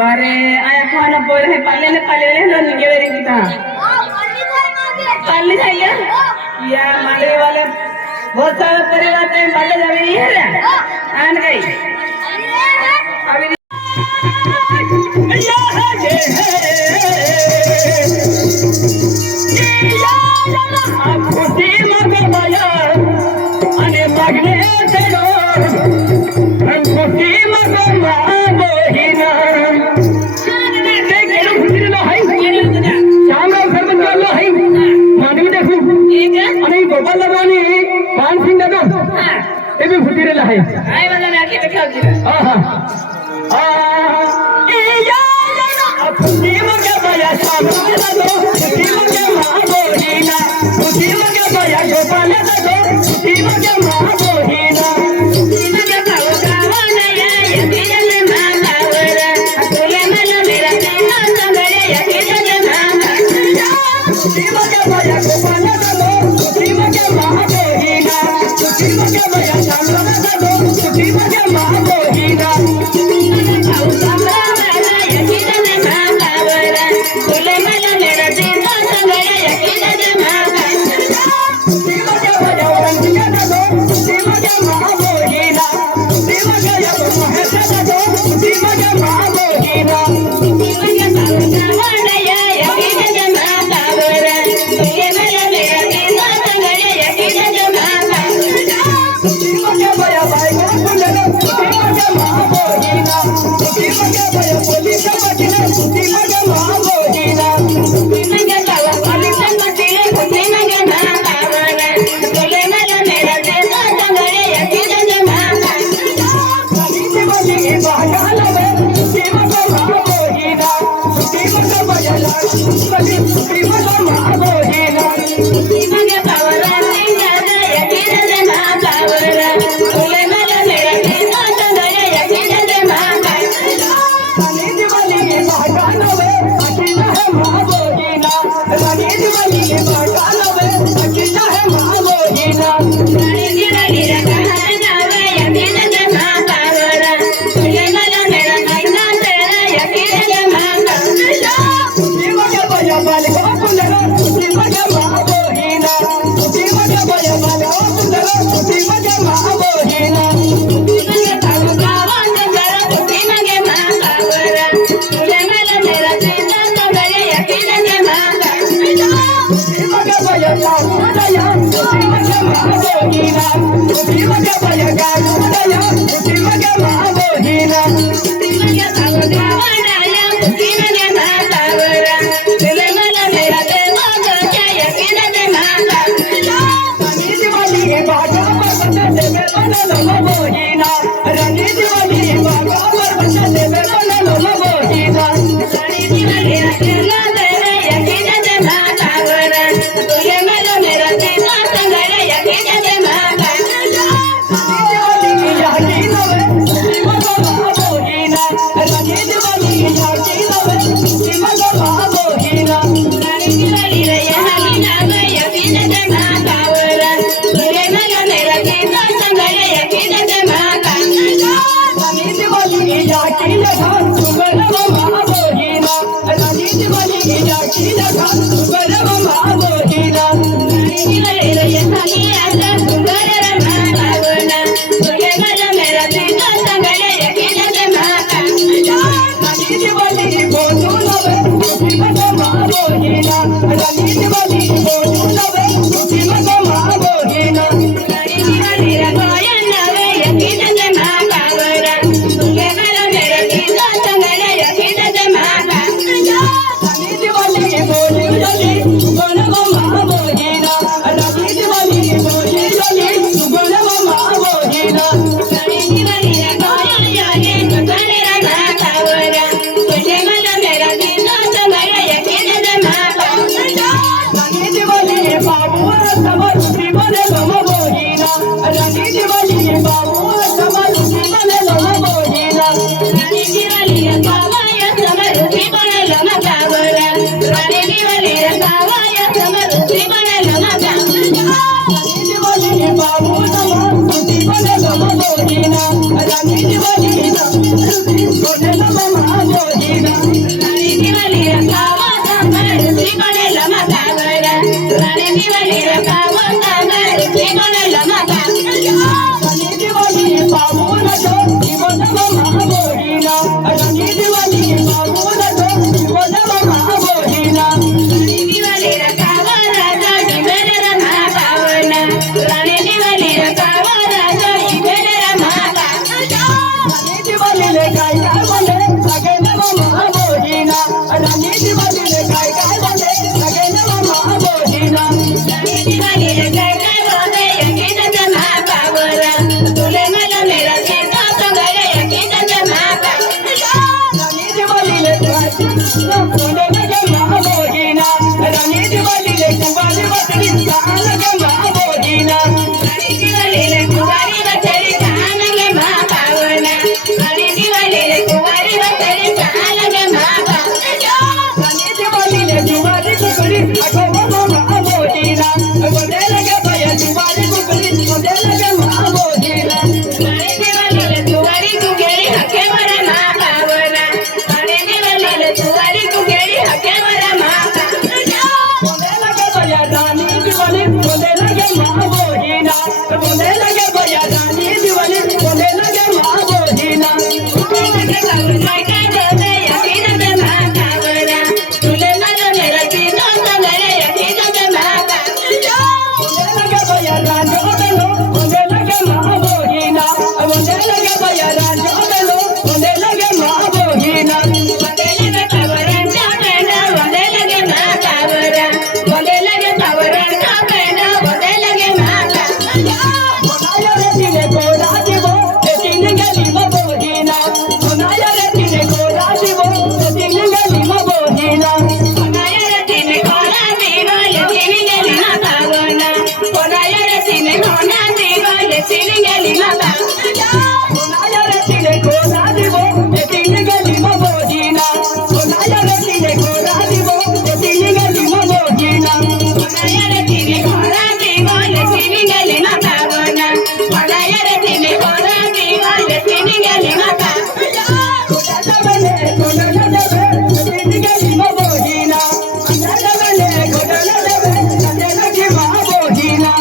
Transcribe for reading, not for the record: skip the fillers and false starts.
बारे आया खाना बोल है पाले ना निगे वेरे की था पाले जाइए या मांगने वाले बहुत सारे परिवार थे पाले जावे ये है आन गई अभी या है ये खुशी मगे माया अने मांगने चलो खुशी मगे माया जाकील खान सुगरव महाबोहिना राणीची वाली जाकील खान सुगरव महाबोहिना राणीची वाली यथाली आता सुगरव महाबोहिना तुझे गल मेरा सीता संगले यकीन महाबोहिना राणीची वाली बोलू नवे मुसीबत महाबोहिना राणीची वाली बोलू नवे मुसीबत महाबोहिना राणीची वाली रगोया नवे यकीन महाबोहिना तुझे गल मेरा सीता संगले यकीन महाबोहिना राणीची वाली बोलू नवे सुगरव महाबोहिना राणीची वाली बोलू नवे सुगरव महाबोहिना राणीची वाली रगोया नवे सुगरव महाबोहिना तुझे गल मेरा सीता संगले यकीन महाबोहिना राणीची वाली बाबू समर श्रीमन महाबोहिना राणीची वाली बाबू समर श्रीमन महाबोहिना राणीची वाली कावाय समर श्रीमन महाबोहिना राणीची वाली कावाय समर श्रीमन महाबोहिना राणीची वाली बाबू समर श्रीमन महाबोहिना राणीची वाली गोठेला महाबोहिना राणीची वाली कावा समर श्रीमन महाबोहिना राणीची वाली कावा समर श्रीमन महाबोहिना राणीची वाली बाबू जीवन महाबोहिना राणीची वाली बाबू जीवन महाबोहिना राणीची वाली कावा राजा जीवन महाबोहिना राणीची वाली कावा राजा जीवन महाबोहिना राणीची वाली काय काय बोले सगळे महाबोहिना राणीची वाली काय काय बोले सगळे महाबोहिना राणीची वाली काय काय बोले यकीन महाबोहिना तुले मला मेरा सीता संगले यकीन महाबोहिना राणीची वाली बोले लगे महाबोहिना राणीची वाली कुवारी बसरी कान गे महाबोहिना राणीची वाली कुवारी बसरी कान गे महाबोहिना राणीची वाली कुवारी बसरी कान गे महाबोहिना राणीची वाली कुवारी कुकरी अगो महाबोहिना बोले लगे भया कुवारी कुकरी बोले लगे महाबोहिना राणीची वाली कुवारी कुकरी हके मरा महाबोहिना राणीची वाली कुवारी कुकरी हके मरा महाबोहिना बोले लगे भया राणीची वाली बोले लगे महाबोहिना बोले लगे भया राणीची वाली बोले लगे महाबोहिना काय काय बोले यकीन महाबोहिना तुले मला मेरा सीता संगले यकीन महाबोहिना बोले लगे भया राजो बेलो बोले लगे महाबोहिना बोले लगे भया राजो बेलो बोले लगे महाबोहिना बोले लगे खबरांचा पेंडा बोले लगे महाबोहिना बोले लगे खबरांचा पेंडा बोले लगे महाबोहिना बोलाया रे तिने गोरा जीवो ते तीन गली महाबोहिना बोलाया रे तिने गोरा जीवो ते तीन गली महाबोहिना बोलाया रे तिने गोरा जीवो ते तीन गली महाबोहिना बोलाया रे तिने गोरा जीवो ते तीन गली महाबोहिना बोलाया रे तिने गोरा जीवो ते तीन गली महाबोहिना बोलाया रे तिने गोरा जीवो ते तीन गली महाबोहिना बोलाया रे तिने गोरा जीवो ते तीन गली महाबोहिना बोलाया रे तिने गोरा जीवो ते तीन गली महाबोहिना कोटा बने कोटा देवे तीन गली महाबोहिना कोटा बने कोटा देवे तीन गली महाबोहिना